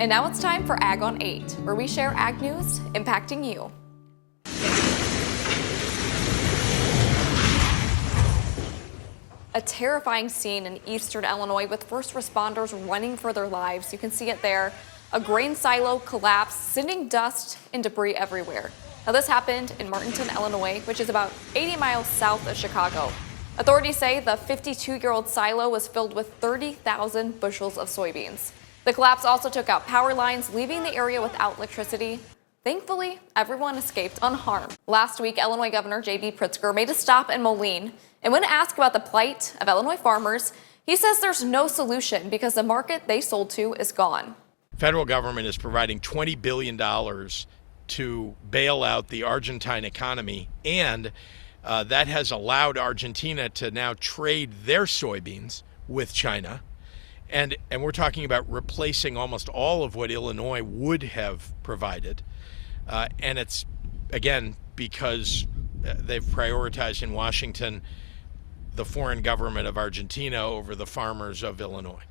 And now it's time for Ag on 8, where we share ag news impacting you. A terrifying scene in eastern Illinois with first responders running for their lives. You can see it there. A grain silo collapsed, sending dust and debris everywhere. Now, this happened in Martinton, Illinois, which is about 80 miles south of Chicago. Authorities say the 52-year-old silo was filled with 30,000 bushels of soybeans. The collapse also took out power lines, leaving the area without electricity. Thankfully, everyone escaped unharmed. Last week, Illinois Governor J.B. Pritzker made a stop in Moline. And when asked about the plight of Illinois farmers, he says there's no solution because the market they sold to is gone. Federal government is providing $20 billion to bail out the Argentine economy, and that has allowed Argentina to now trade their soybeans with China. And we're talking about replacing almost all of what Illinois would have provided. And it's, again, because they've prioritized in Washington the foreign government of Argentina over the farmers of Illinois.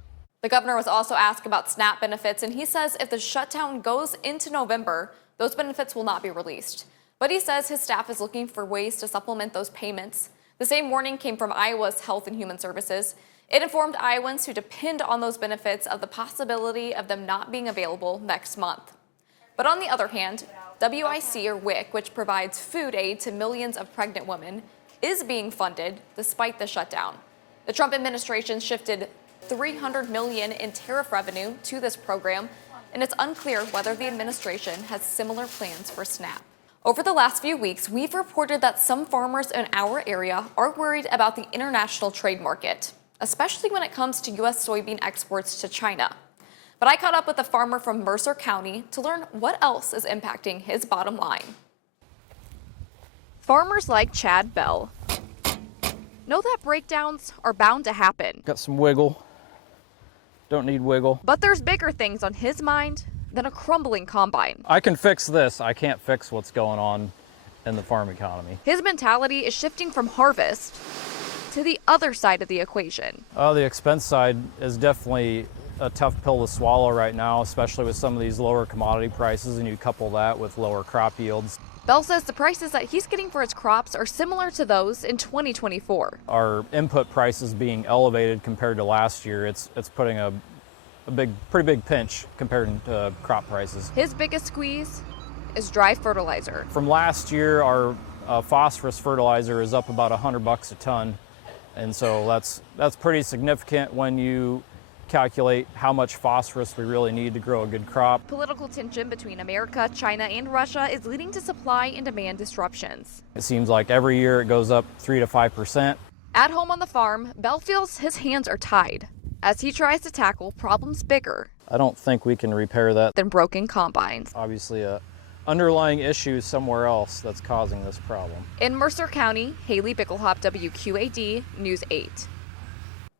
The governor was also asked about SNAP benefits, and he says if the shutdown goes into November, those benefits will not be released. But he says his staff is looking for ways to supplement those payments. The same warning came from Iowa's Health and Human Services. It informed Iowans who depend on those benefits of the possibility of them not being available next month. But on the other hand, WIC, or WIC, which provides food aid to millions of pregnant women, is being funded despite the shutdown. The Trump administration shifted $300 million in tariff revenue to this program, and it's unclear whether the administration has similar plans for SNAP. Over the last few weeks, we've reported that some farmers in our area are worried about the international trade market, especially when it comes to U.S. soybean exports to China. But I caught up with a farmer from Mercer County to learn what else is impacting his bottom line. Farmers like Chad Bell know that breakdowns are bound to happen. Got some wiggle. Don't need wiggle. But there's bigger things on his mind than a crumbling combine. I can fix this. I can't fix what's going on in the farm economy. His mentality is shifting from harvest to the other side of the equation. The expense side is definitely a tough pill to swallow right now, especially with some of these lower commodity prices, and you couple that with lower crop yields. Bell says the prices that he's getting for his crops are similar to those in 2024. Our input prices being elevated compared to last year, it's putting a pretty big pinch compared to crop prices. His biggest squeeze is dry fertilizer. From last year, our phosphorus fertilizer is up about $100 a ton, and so that's pretty significant when you calculate how much phosphorus we really need to grow a good crop. Political tension between America, China, and Russia is leading to supply and demand disruptions. It seems like every year it goes up 3 to 5%. At home on the farm, Bell feels his hands are tied as he tries to tackle problems bigger I don't think we can repair that. than broken combines. Obviously, a underlying issue somewhere else that's causing this problem. In Mercer County, Haley Bickelhop, WQAD News 8.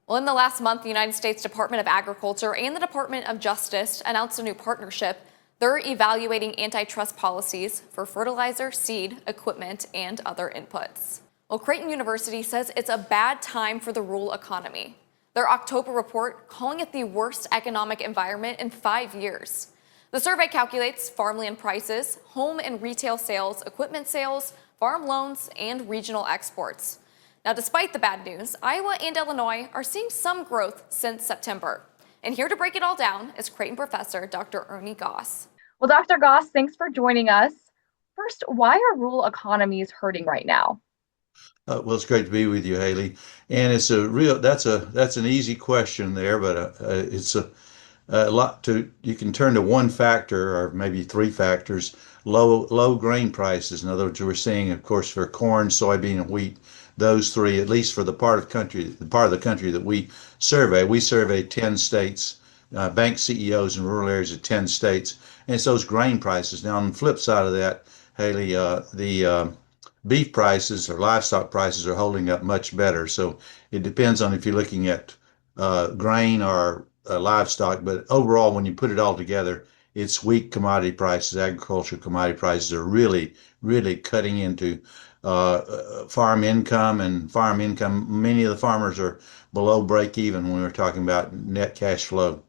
Well, in the last month, the United States Department of Agriculture and the Department of Justice announced a new partnership. They're evaluating antitrust policies for fertilizer, seed, equipment, and other inputs. Well, Creighton University says it's a bad time for the rural economy. Their October report calling it the worst economic environment in 5 years. The survey calculates farmland prices, home and retail sales, equipment sales, farm loans, and regional exports. Now, despite the bad news, Iowa and Illinois are seeing some growth since September. And here to break it all down is Creighton professor Dr. Ernie Goss. Well, Dr. Goss, thanks for joining us. First, why are rural economies hurting right now? Well, it's great to be with you, Haley. And it's that's an easy question there, but it's a lot you can turn to one factor or maybe three factors. Low grain prices. In other words, we're seeing, of course, for corn, soybean, and wheat, those three, at least for the part of the country that we survey 10 states, bank CEOs in rural areas of 10 states, and it's those grain prices. Now, on the flip side of that, Haley, the beef prices or livestock prices are holding up much better. So it depends on if you're looking at grain or livestock, but overall, when you put it all together, it's weak commodity prices. Agricultural commodity prices are really, really cutting into farm income, and farm income. Many of the farmers are below break even when we're talking about net cash flow.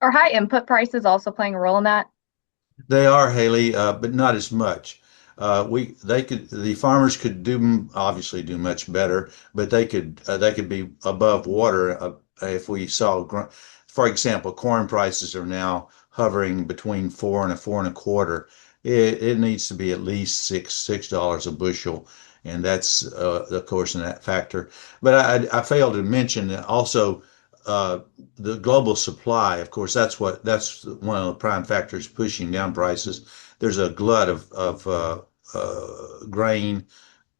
Are high input prices also playing a role in that? They are, Haley, but not as much. The farmers could obviously do much better, but they could be above water if we saw, for example, corn prices are now hovering between four and a quarter. It needs to be at least $6 a bushel, and that's of course in that factor. But I failed to mention also uh, the global supply. Of course, that's one of the prime factors pushing down prices. There's a glut of grain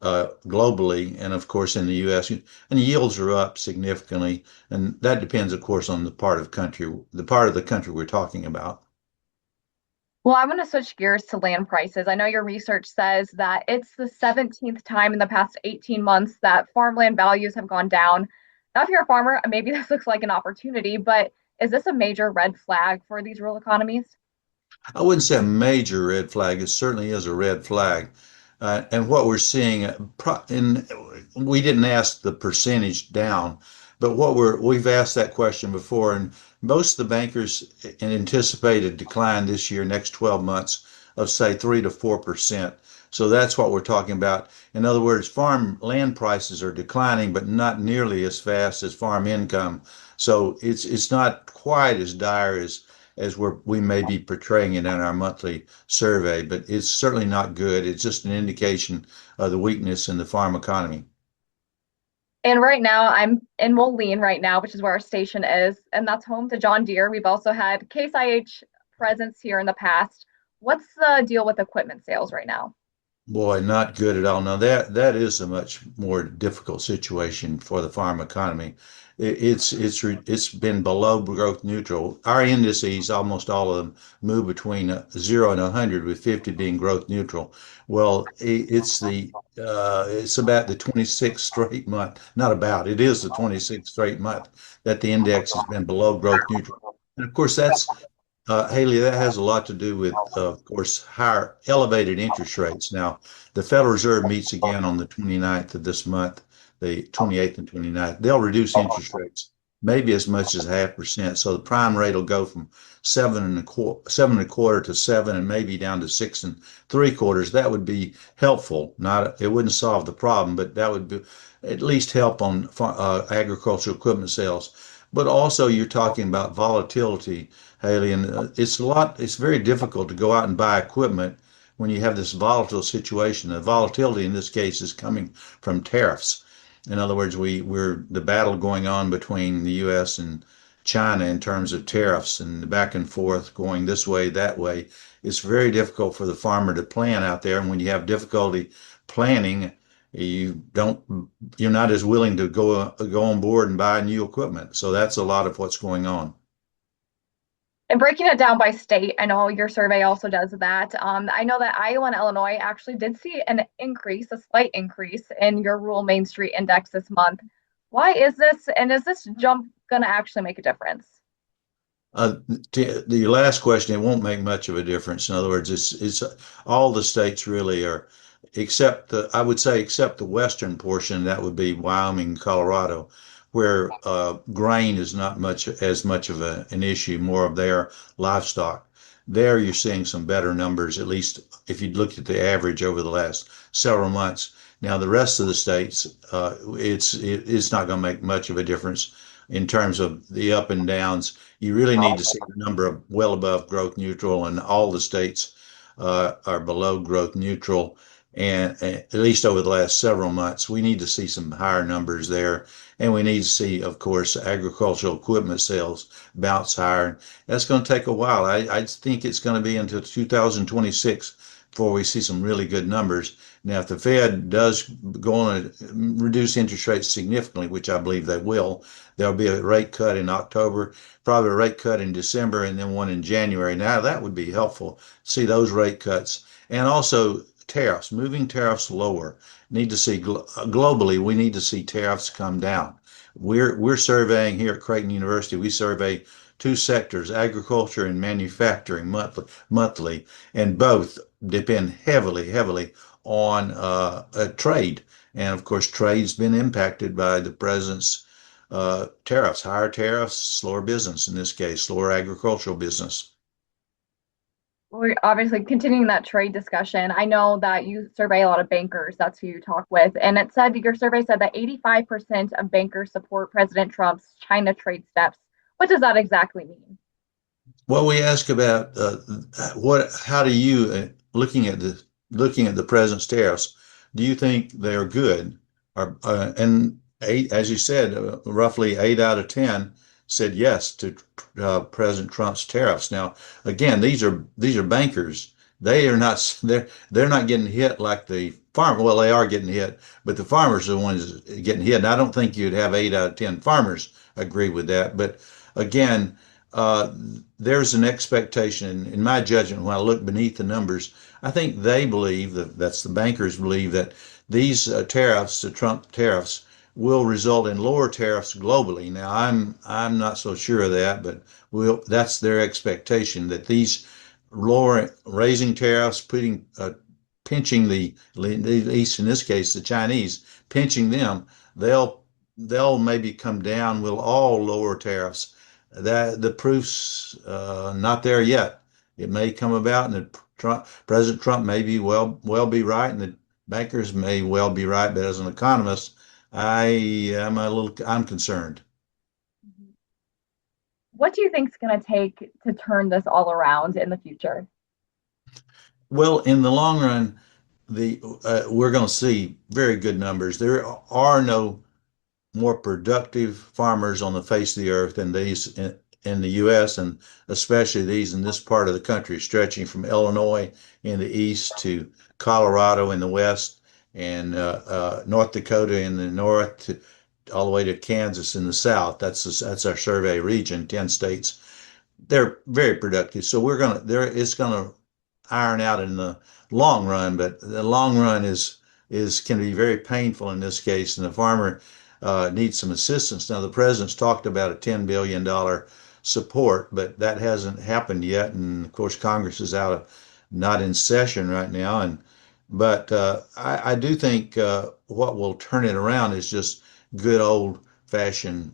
globally, and of course in the U.S. and yields are up significantly, and that depends, of course, on the part of the country we're talking about. Well, I want to switch gears to land prices. I know your research says that it's the 17th time in the past 18 months that farmland values have gone down. Now, if you're a farmer, maybe this looks like an opportunity, but is this a major red flag for these rural economies? I wouldn't say a major red flag. It certainly is a red flag. And what we're seeing, we didn't ask the percentage down, but we've asked that question before, and most of the bankers anticipate a decline this year, next 12 months, of say 3 to 4%. So that's what we're talking about. In other words, farm land prices are declining, but not nearly as fast as farm income. So it's not quite as dire as we may be portraying it in our monthly survey, but it's certainly not good. It's just an indication of the weakness in the farm economy. And right now, I'm in Moline right now, which is where our station is, and that's home to John Deere. We've also had Case IH presence here in the past. What's the deal with equipment sales right now? Boy, not good at all. Now that is a much more difficult situation for the farm economy. It's been below growth neutral. Our indices, almost all of them, move between 0 and 100, with 50 being growth neutral. Well, it's about the 26th straight month. Not about, it is the 26th straight month that the index has been below growth neutral. And of course, Haley, that has a lot to do with, of course, higher elevated interest rates. Now, the Federal Reserve meets again on the 29th of this month, the 28th and 29th. They'll reduce interest rates maybe as much as 0.5%. So the prime rate will go from 7.25 to 7, and maybe down to 6.75. That would be helpful. Not it wouldn't solve the problem, but that would be at least help on agricultural equipment sales. But also, you're talking about volatility, Haley, and it's very difficult to go out and buy equipment when you have this volatile situation. The volatility in this case is coming from tariffs. In other words, we're the battle going on between the U.S. and China in terms of tariffs, and the back and forth going this way, that way. It's very difficult for the farmer to plan out there. And when you have difficulty planning, you don't, you're not as willing to go on board and buy new equipment. So that's a lot of what's going on. And breaking it down by state, I know your survey also does that. I know that Iowa and Illinois actually did see an increase, a slight increase in your rural Main Street index this month. Why is this? And is this jump going to actually make a difference? The last question, it won't make much of a difference. In other words, it's all the states really are, I would say, except the western portion, that would be Wyoming, Colorado, where grain is not as much of an issue, more of their livestock. There you're seeing some better numbers, at least if you looked at the average over the last several months. Now, the rest of the states, it's not going to make much of a difference in terms of the up and downs. You really need to see the number of well above growth neutral, and all the states are below growth neutral. And at least over the last several months, we need to see some higher numbers there. And we need to see, of course, agricultural equipment sales bounce higher. That's going to take a while. I think it's going to be until 2026 before we see some really good numbers. Now, if the Fed does go on and reduce interest rates significantly, which I believe they will, there'll be a rate cut in October, probably a rate cut in December, and then one in January. Now, that would be helpful, see those rate cuts. And also tariffs, moving tariffs lower. Need to see globally, we need to see tariffs come down. We're surveying here at Creighton University, we survey two sectors, agriculture and manufacturing monthly, and both depend heavily on trade. And of course, trade's been impacted by the president's tariffs, higher tariffs, slower business in this case, slower agricultural business. We're obviously continuing that trade discussion. I know that you survey a lot of bankers. That's who you talk with. And it said your survey said that 85% of bankers support President Trump's China trade steps. What does that exactly mean? Well, we ask about how do you, looking at the president's tariffs, do you think they're good? And eight, as you said, roughly 8 out of 10 said yes to President Trump's tariffs. Now, again, these are bankers. They are not they're not getting hit like the farmer. Well, they are getting hit, but the farmers are the ones getting hit. And I don't think you'd have 8 out of 10 farmers agree with that. But again, uh, there's an expectation, in my judgment, when I look beneath the numbers, I think they believe that's the bankers believe that these tariffs, the Trump tariffs, will result in lower tariffs globally. Now, I'm not so sure of that, but that's their expectation that these lower raising tariffs, pinching the East, in this case the Chinese, pinching them, they'll they'll maybe come down. We'll all lower tariffs. That the proof's not there yet. It may come about, and President Trump may be well be right, and the bankers may well be right. But as an economist, I'm concerned. What do you think is going to take to turn this all around in the future? Well, in the long run, the we're going to see very good numbers. There are no more productive farmers on the face of the earth than these in the U.S., and especially these in this part of the country, stretching from Illinois in the east to Colorado in the west, and North Dakota in the north, all the way to Kansas in the south. That's our survey region, 10 states. They're very productive. So it's gonna iron out in the long run, but the long run is can be very painful in this case, and the farmer needs some assistance. Now, the president's talked about a $10 billion support, but that hasn't happened yet, and of course, Congress is not in session right now. But I do think what will turn it around is just good old-fashioned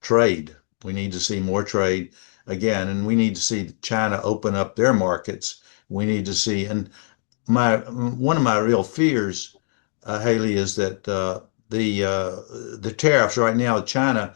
trade. We need to see more trade again, and we need to see China open up their markets. We need to see, and my one of my real fears, Haley, is that the tariffs right now, China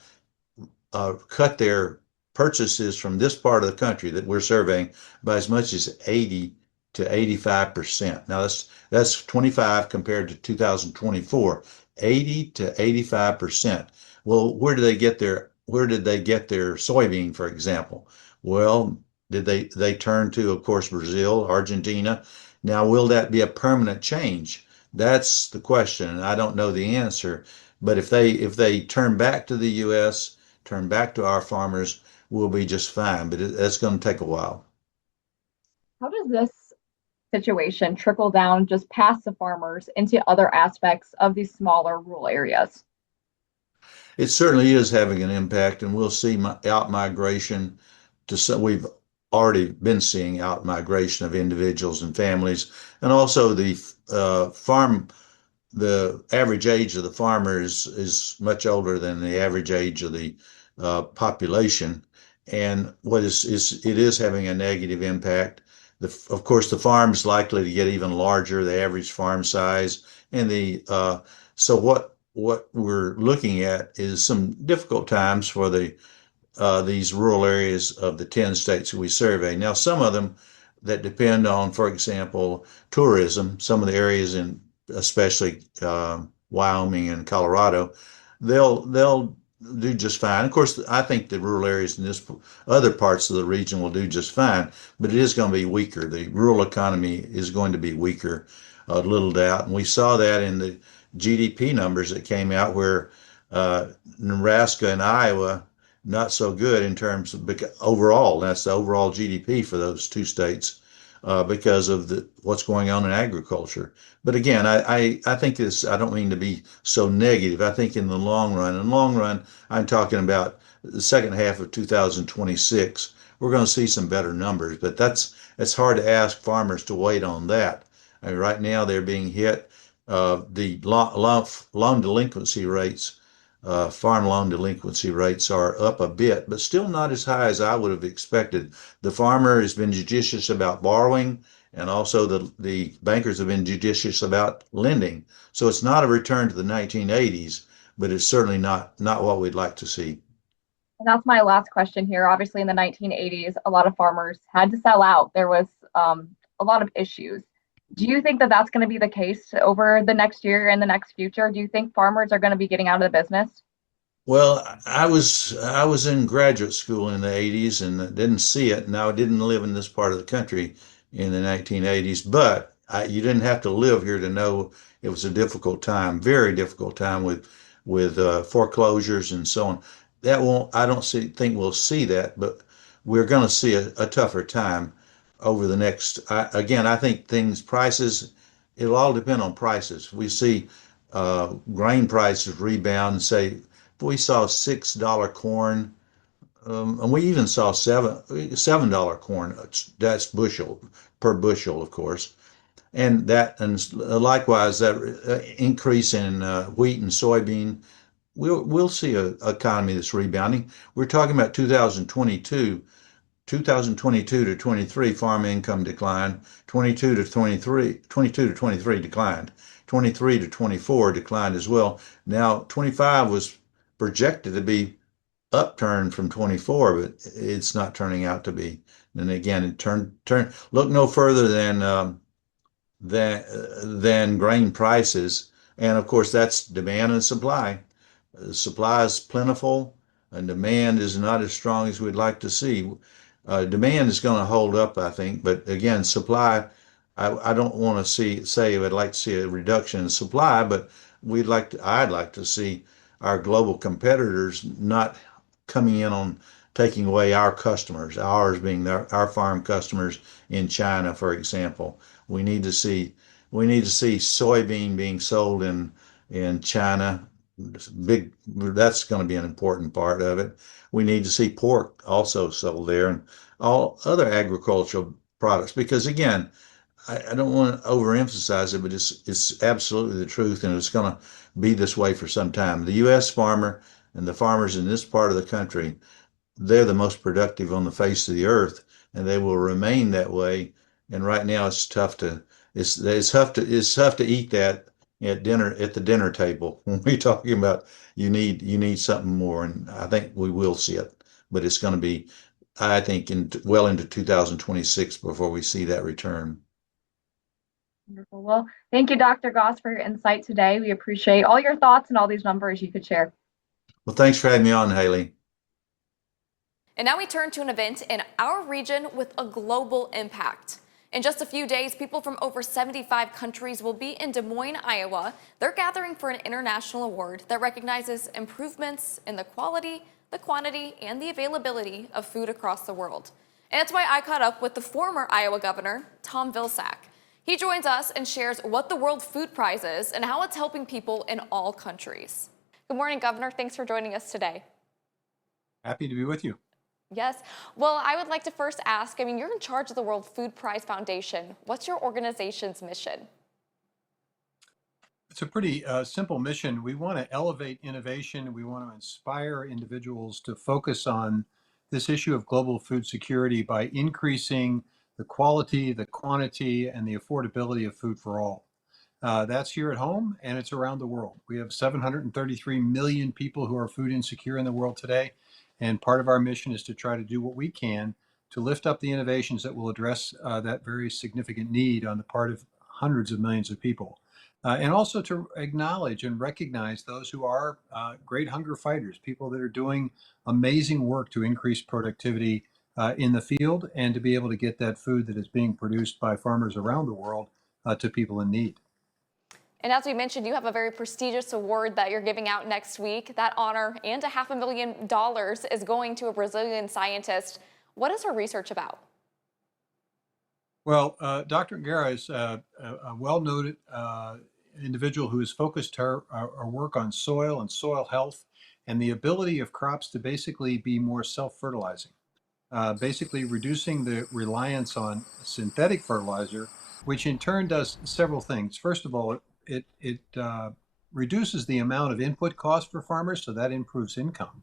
cut their purchases from this part of the country that we're surveying by as much as 80 to 85%. Now that's 25 compared to 2024, 80 to 85%. Well, where did they get their soybean, for example? Well, did they turn to, of course, Brazil, Argentina? Now, will that be a permanent change? That's the question. I don't know the answer. But if they turn back to the U.S., turn back to our farmers, we'll be just fine. But it's going to take a while. How does this situation trickle down just past the farmers into other aspects of these smaller rural areas? It certainly is having an impact, and we'll see out migration to some. We've already been seeing out migration of individuals and families, and also the average age of the farmer is much older than the average age of the population, and it is having a negative impact. Of course, the farm's likely to get even larger, the average farm size, and so what we're looking at is some difficult times for these rural areas of the 10 states that we survey. Now, some of them that depend on, for example, tourism, some of the areas especially Wyoming and Colorado, they'll do just fine. Of course, I think the rural areas in this other parts of the region will do just fine, but it is going to be weaker. The rural economy is going to be weaker, little doubt. And we saw that in the GDP numbers that came out, where Nebraska and Iowa not so good in terms of overall. That's the overall GDP for those two states because of what's going on in agriculture. But again, I think this. I don't mean to be so negative. I think in the long run, I'm talking about the second half of 2026. We're going to see some better numbers, but it's hard to ask farmers to wait on that. I mean, right now they're being hit. The loan delinquency rates Farm loan delinquency rates are up a bit, but still not as high as I would have expected. The farmer has been judicious about borrowing, and also the bankers have been judicious about lending. So it's not a return to the 1980s, but it's certainly not what we'd like to see. And that's my last question here. Obviously, in the 1980s, a lot of farmers had to sell out. There was a lot of issues. Do you think that that's going to be the case over the next year and the next future? Do you think farmers are going to be getting out of the business? Well, I was in graduate school in the 80s and didn't see it. Now I didn't live in this part of the country in the 1980s, but you didn't have to live here to know it was a difficult time, very difficult time with foreclosures and so on. That won't, I don't think we'll see that, but we're going to see a tougher time over the next. Again, I think prices, it'll all depend on prices. We see grain prices rebound, say we saw $6 corn, and we even saw $7 corn. That's bushel per bushel, of course, and likewise that increase in wheat and soybean. We'll see a economy that's rebounding. We're talking about 2022 to 23 farm income declined, 22 to 23 declined, 23 to 24 declined as well. Now 25 was projected to be upturned from 24, but it's not turning out to be. And again, look no further than grain prices, and of course that's demand and supply. Supply is plentiful, and demand is not as strong as we'd like to see. Demand is going to hold up, I think, but again, supply. I don't want to say I'd like to see a reduction in supply, but I'd like to see our global competitors not coming in on taking away our customers, ours being our farm customers in China, for example. We need to see soybean being sold in China. That's going to be an important part of it. We need to see pork also sold there and all other agricultural products because again, I don't want to overemphasize it, but it's absolutely the truth, and it's going to be this way for some time. The U.S. farmer and the farmers in this part of the country, they're the most productive on the face of the earth, and they will remain that way. And right now, it's tough to eat that at the dinner table when we're talking about you need something more, and I think we will see it, but it's going to be, I think, well into 2026 before we see that return. Wonderful. Well, thank you, Dr. Goss, for your insight today. We appreciate all your thoughts and all these numbers you could share. Well, thanks for having me on, Haley. And now we turn to an event in our region with a global impact. In just a few days, people from over 75 countries will be in Des Moines, Iowa. They're gathering for an international award that recognizes improvements in the quality, the quantity, and the availability of food across the world. And that's why I caught up with the former Iowa Governor, Tom Vilsack. He joins us and shares what the World Food Prize is and how it's helping people in all countries. Good morning, Governor. Thanks for joining us today. Happy to be with you. Yes. Well, I would like to first ask, you're in charge of the World Food Prize Foundation. What's your organization's mission? It's a pretty simple mission. We want to elevate innovation. We want to inspire individuals to focus on this issue of global food security by increasing the quality, the quantity, and the affordability of food for all. That's here at home, and it's around the world. We have 733 million people who are food insecure in the world today, and part of our mission is to try to do what we can to lift up the innovations that will address that very significant need on the part of hundreds of millions of people. And also to acknowledge and recognize those who are great hunger fighters, people that are doing amazing work to increase productivity in the field and to be able to get that food that is being produced by farmers around the world to people in need. And as we mentioned, you have a very prestigious award that you're giving out next week. That honor and $500,000 is going to a Brazilian scientist. What is her research about? Well, Dr. Guerra is a well-noted individual who has focused her work on soil and soil health and the ability of crops to basically be more self-fertilizing, basically reducing the reliance on synthetic fertilizer, which in turn does several things. First of all, it reduces the amount of input cost for farmers, so that improves income.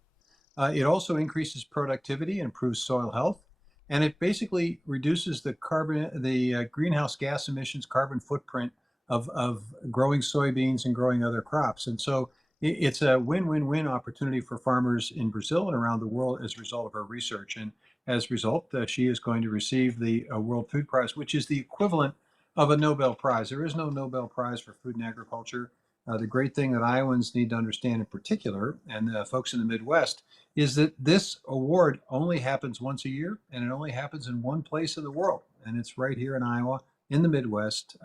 It also increases productivity, improves soil health, and it basically reduces the greenhouse gas emissions, carbon footprint of growing soybeans and growing other crops. And so it's a win-win-win opportunity for farmers in Brazil and around the world as a result of her research. And as a result, she is going to receive the World Food Prize, which is the equivalent of a Nobel Prize. There is no Nobel Prize for food and agriculture. The great thing that Iowans need to understand in particular, and folks in the Midwest, is that this award only happens once a year, and it only happens in one place in the world. And it's right here in Iowa, in the Midwest,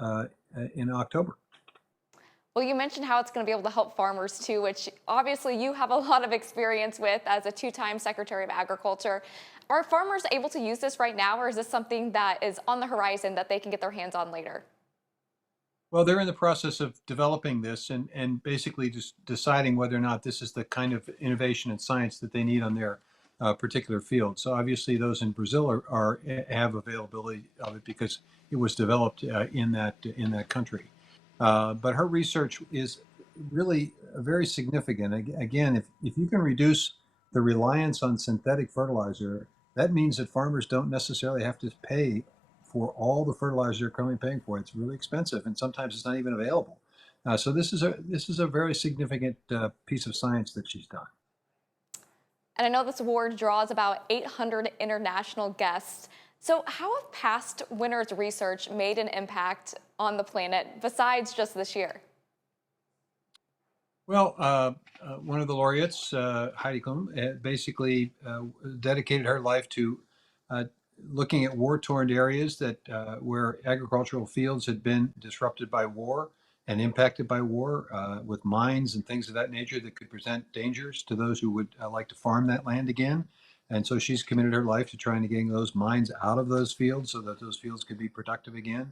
in October. Well, you mentioned how it's going to be able to help farmers too, which obviously you have a lot of experience with as a two-time Secretary of Agriculture. Are farmers able to use this right now, or is this something that is on the horizon that they can get their hands on later? Well, they're in the process of developing this and basically just deciding whether or not this is the kind of innovation and science that they need on their particular field. So obviously those in Brazil have availability of it because it was developed in that country. But her research is really very significant. Again, if you can reduce the reliance on synthetic fertilizer, that means that farmers don't necessarily have to pay for all the fertilizer they're currently paying for. It's really expensive, and sometimes it's not even available. So this is a very significant piece of science that she's done. And I know this award draws about 800 international guests. So how have past winners' research made an impact on the planet besides just this year? Well, one of the laureates, Heidi Klum, basically dedicated her life to looking at war-torn areas where agricultural fields had been disrupted by war and impacted by war, with mines and things of that nature that could present dangers to those who would like to farm that land again. And so she's committed her life to trying to get those mines out of those fields so that those fields could be productive again.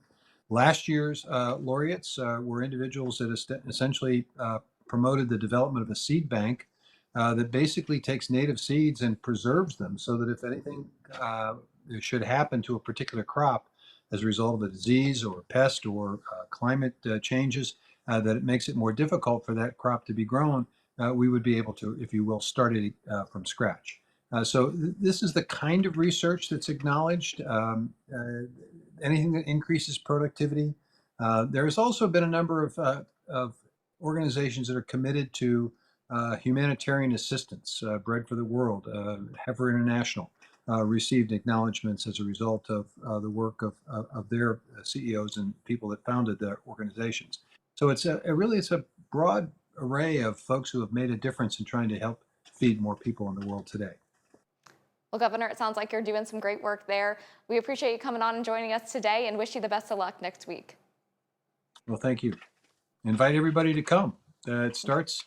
Last year's laureates were individuals that essentially promoted the development of a seed bank that basically takes native seeds and preserves them so that if anything should happen to a particular crop as a result of a disease or a pest or climate changes, that it makes it more difficult for that crop to be grown, we would be able to, if you will, start it from scratch. So this is the kind of research that's acknowledged. Anything that increases productivity. There has also been a number of organizations that are committed to humanitarian assistance. Bread for the World, Heifer International received acknowledgments as a result of the work of their CEOs and people that founded their organizations. So it's a broad array of folks who have made a difference in trying to help feed more people in the world today. Well, Governor, it sounds like you're doing some great work there. We appreciate you coming on and joining us today and wish you the best of luck next week. Well, thank you. Invite everybody to come. It starts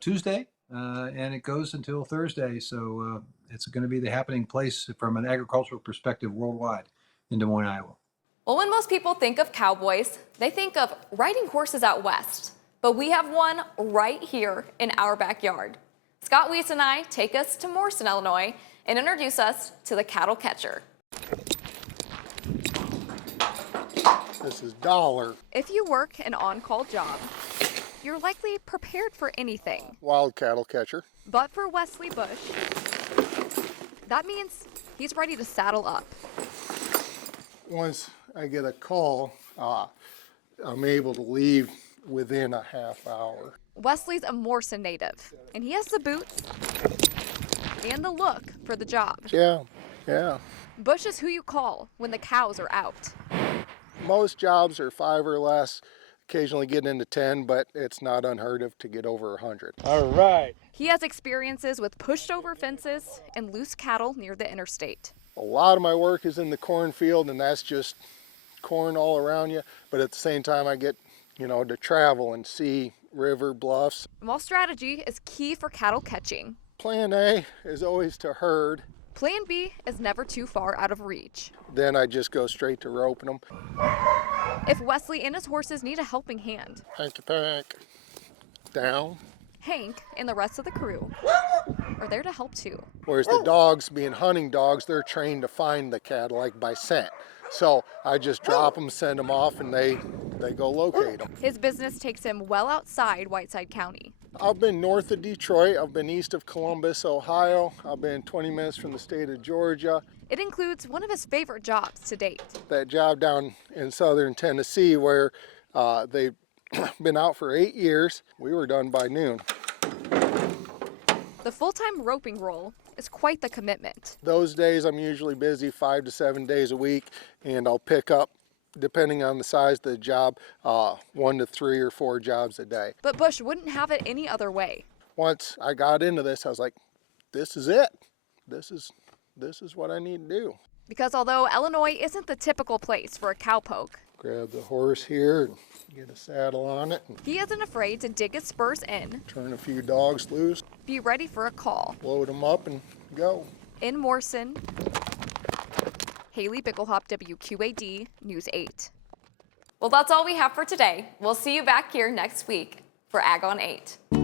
Tuesday and it goes until Thursday. So it's going to be the happening place from an agricultural perspective worldwide in Des Moines, Iowa. Well, when most people think of cowboys, they think of riding horses out west. But we have one right here in our backyard. Scott Weiss and I take us to Morrison, Illinois, and introduce us to the cattle catcher. This is Dollar. If you work an on-call job, you're likely prepared for anything. Wild cattle catcher. But for Wesley Bush, that means he's ready to saddle up. Once I get a call, I'm able to leave within a half hour. Wesley's a Morrison native, and he has the boots and the look for the job. Yeah. Bush is who you call when the cows are out. Most jobs are 5 or less, occasionally getting into 10, but it's not unheard of to get over 100. All right. He has experiences with pushed over fences and loose cattle near the interstate. A lot of my work is in the cornfield, and that's just corn all around you, but at the same time I get, to travel and see river bluffs. While strategy is key for cattle catching, Plan A is always to herd. Plan B is never too far out of reach. Then I just go straight to roping them. If Wesley and his horses need a helping hand, Hanky pack. Down. Hank and the rest of the crew are there to help too. Whereas the dogs, being hunting dogs, they're trained to find the cattle like by scent. So I just drop them, send them off, and they go locate them. His business takes him well outside Whiteside County. I've been north of Detroit. I've been east of Columbus, Ohio. I've been 20 minutes from the state of Georgia. It includes one of his favorite jobs to date. That job down in southern Tennessee where they've been out for 8 years. We were done by noon. The full-time roping role is quite the commitment. Those days I'm usually busy 5 to 7 days a week, and I'll pick up, depending on the size of the job, 1 to 3 or 4 jobs a day. But Bush wouldn't have it any other way. Once I got into this, I was like, this is it. This is what I need to do. Because although Illinois isn't the typical place for a cowpoke, Grab the horse here and get a saddle on it and he isn't afraid to dig his spurs in, turn a few dogs loose, be ready for a call. load them up and go. In Morrison, Haley Bickelhop, WQAD News 8. Well, that's all we have for today. We'll see you back here next week for Ag on 8.